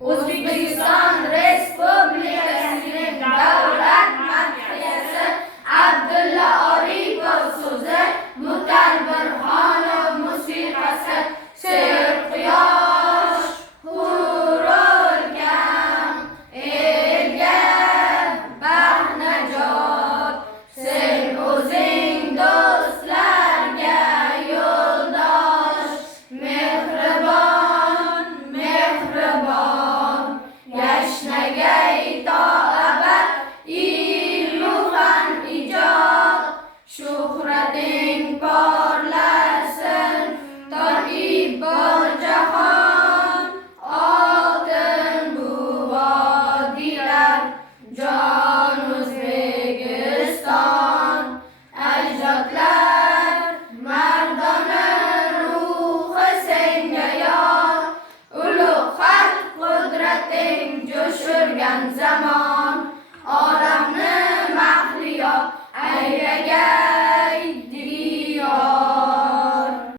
O'zbekiston Respublikasining davlat madhiyasi Abdulla Oripov so'zi, Mutal Burhonov musiqasi, serquyosh hurulgan elga bahnajot, sen o'zing do'stlarga yo'ldosh, mehribon yashnagay to abad, ilmu fan ijod, shuhrating porlasin to'ib bor jahon, oltin bu vodiylar, jon O'zbekiston, ajdodlar mardona ruhi senga yor, ulug' xalq qudrating jo'shirgan zamon.